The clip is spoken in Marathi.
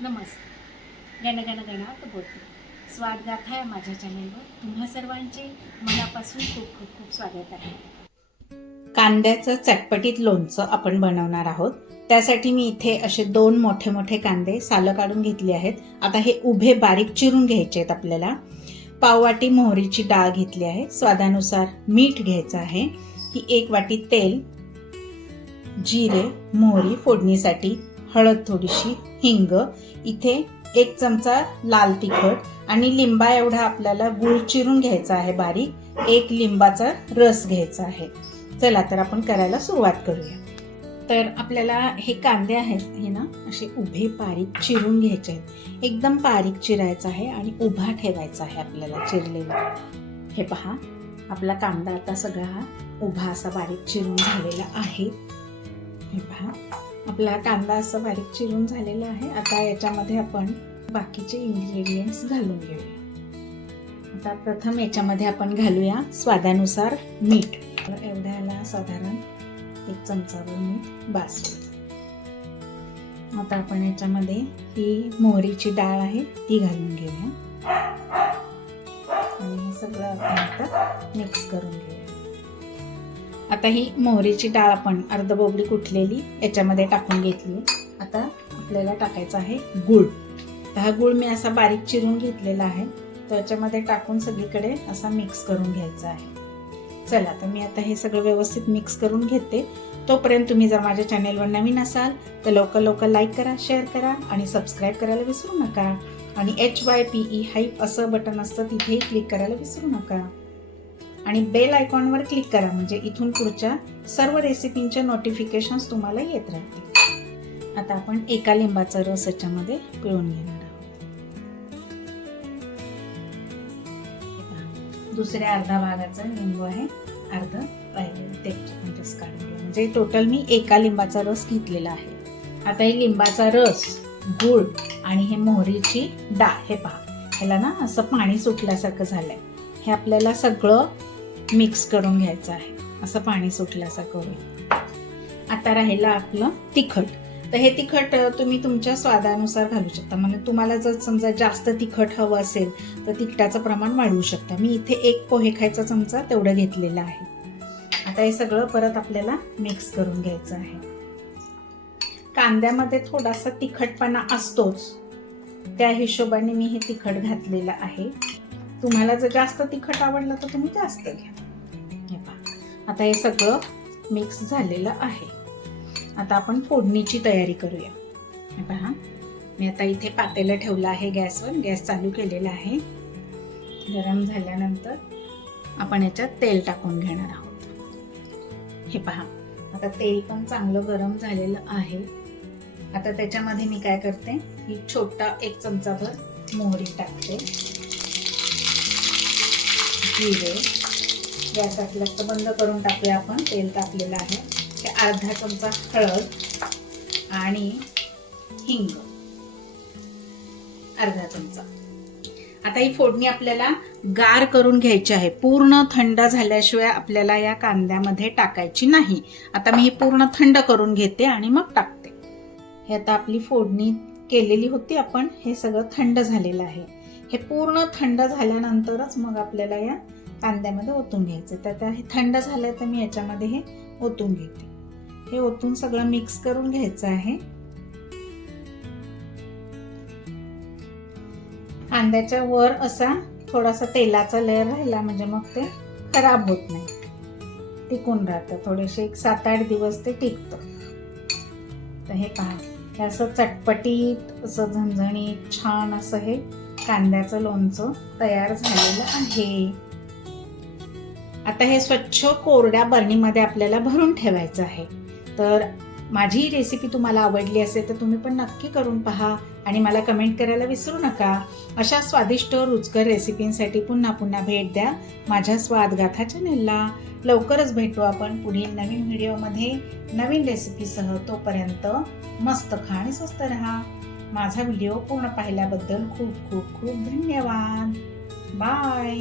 नमस्ते. गणगणगणात बोलते. स्वागत आहे माझ्या चॅनलवर. तुम्हा सर्वांचे मनापासून खूप खूप खूप स्वागत आहे. कांद्याचं चटपटीत लोणचं आपण बनवणार आहोत. त्यासाठी मी इथे असे दोन मोठे मोठे कांदे सालं काढून घेतले आहेत. आता हे उभे बारीक चिरून घ्यायचे आहेत आपल्याला. पाववाटी मोहरीची डाळ घेतली आहे. स्वादानुसार मीठ घ्यायचं आहे. ही एक वाटी तेल जिरे मोहरी फोडणीसाठी हळद थोडीशी हिंग इथे एक चमचा लाल तिखट आणि लिंबा एवढा आपल्याला गुळ चिरून घ्यायचा आहे बारीक एक लिंबाचा रस घ्यायचा आहे. चला तर आपण करायला सुरुवात करूया. तर आपल्याला हे कांदे आहेत हे ना असे उभे बारीक चिरून घ्यायचे आहेत. एकदम बारीक चिरायचं आहे आणि उभा ठेवायचा आहे आपल्याला चिरलेला. हे पहा आपला कांदा आता सगळा हा उभा असा बारीक चिरून झालेला आहे. हे पहा. आपला कांदा असं बारीक चिरून झालेला आहे. आता याच्यामध्ये आपण बाकीचे इन्ग्रेडियंट्स घालून घेऊया. आता प्रथम याच्यामध्ये आपण घालूया स्वादानुसार मीठ. तर एवढ्याला साधारण एक चमचाभर मीठ बास. आता आपण याच्यामध्ये ही मोहरीची डाळ आहे ती घालून घेऊया. आणि हे सगळं आपण आता मिक्स करून घेऊया. आता ही मोहरीची डाळ आपण अर्धबोबडी कुठलेली याच्यामध्ये टाकून घेतली. आता आपल्याला टाकायचं आहे गुळ. तर हा गुळ मी असा बारीक चिरून घेतलेला आहे. त्याच्यामध्ये टाकून सगळीकडे असा मिक्स करून घ्यायचा आहे. चला तर मी आता हे सगळं व्यवस्थित मिक्स करून घेते. तोपर्यंत तुम्ही जर माझ्या चॅनेलवर नवीन असाल तर लवकर लवकर लाईक करा शेअर करा आणि सबस्क्राईब करायला विसरू नका. आणि H Y P E hype असं बटन असतं तिथेही क्लिक करायला विसरू नका. आणि बेल आयकॉनवर क्लिक करा म्हणजे इथून पुढच्या सर्व रेसिपींचे नोटिफिकेशन्स तुम्हाला येत राहतील. आता आपण एका लिंबाचा रस याच्यामध्ये पिळून घेणार आहोत. दुसऱ्या अर्धा भागाचा लिंबू आहे अर्ध पाहिजे ते काढून म्हणजे टोटल मी एका लिंबाचा रस घेतलेला आहे. आता हे लिंबाचा रस गुळ आणि हे मोहरीची डाळ हे पहा. ह्याला ना असं पाणी सुटल्यासारखं झालंय. हे आपल्याला सगळं मिक्स करून घ्यायचं आहे. असं पाणी सुटल्यासारखं होईल. आता राहिलं आपलं तिखट. तर हे तिखट तुम्ही तुमच्या स्वादानुसार घालू शकता. म्हणजे तुम्हाला जर समजा जास्त तिखट हवं असेल तर तिखटाचं प्रमाण वाढवू शकता. मी इथे एक पोहे खायचा चमचा तेवढं घेतलेलं आहे. आता हे सगळं परत आपल्याला मिक्स करून घ्यायचं आहे. कांद्यामध्ये थोडासा तिखटपणा असतोच. त्या हिशोबाने मी हे तिखट घातलेलं आहे. तुम्हाला जर जास्त तिखट आवडलं तर तुम्ही जास्त घ्या. आता हे सगळं मिक्स झालेलं आहे. आता आपण फोडणीची तयारी करूया. हे पहा मी आता इथे पातेलं ठेवलं आहे गॅसवर. गॅस चालू केलेला आहे. गरम झाल्यानंतर आपण याच्यात तेल टाकून घेणार आहोत. हे पहा आता तेल पण चांगलं गरम झालेलं आहे. आता त्याच्यामध्ये मी काय करते ही छोटा एक चमचाभर मोहरी टाकते. जिरे. गॅस तर बंद करून टाकूया आपण. तेल तापलेलं आहे. ते अर्धा चमचा हळद आणि हिंग. अर्धा चमचा. आता ही फोडणी आपल्याला गार करून घ्यायची आहे. पूर्ण थंड झाल्याशिवाय आपल्याला या कांद्यामध्ये टाकायची नाही. आता मी ही पूर्ण थंड करून घेते आणि मग टाकते. हे आता आपली फोडणी केलेली होती आपण. हे सगळं थंड झालेलं आहे. हे पूर्ण थंड झाल्यानंतरच मग आपल्याला या कांद्यामध्ये ओतून घ्यायचं. तर आता हे थंड झालं तर मी याच्यामध्ये हे ओतून घेते. हे ओतून सगळं मिक्स करून घ्यायचं आहे. कांद्याच्या वर असा थोडासा तेलाचा लेअर राहिला म्हणजे मग ते खराब होत नाही. टिकून राहतं. थोडेसे एक सात आठ दिवस ते टिकतं. तर हे पहा. हे असं चटपटीत असं झणझणीत छान असं हे कांद्याचं लोणचं तयार झालेलं आहे. आता हे स्वच्छ कोरड्या बरणीमध्ये आपल्याला भरून ठेवायचं आहे. तर माझी रेसिपी तुम्हाला आवडली असेल तर तुम्ही पण नक्की करून पहा आणि मला कमेंट करायला विसरू नका. अशा स्वादिष्ट रुचकर रेसिपींसाठी पुन्हा पुन्हा भेट द्या माझ्या स्वादगाथा चॅनेलला लवकरच भेटू आपण पुढील नवीन व्हिडिओमध्ये नवीन रेसिपीसह तोपर्यंत मस्त खा आणि स्वस्त राहा. माझा व्हिडिओ पूर्ण पाहिल्याबद्दल खूप खूप खूप धन्यवाद. बाय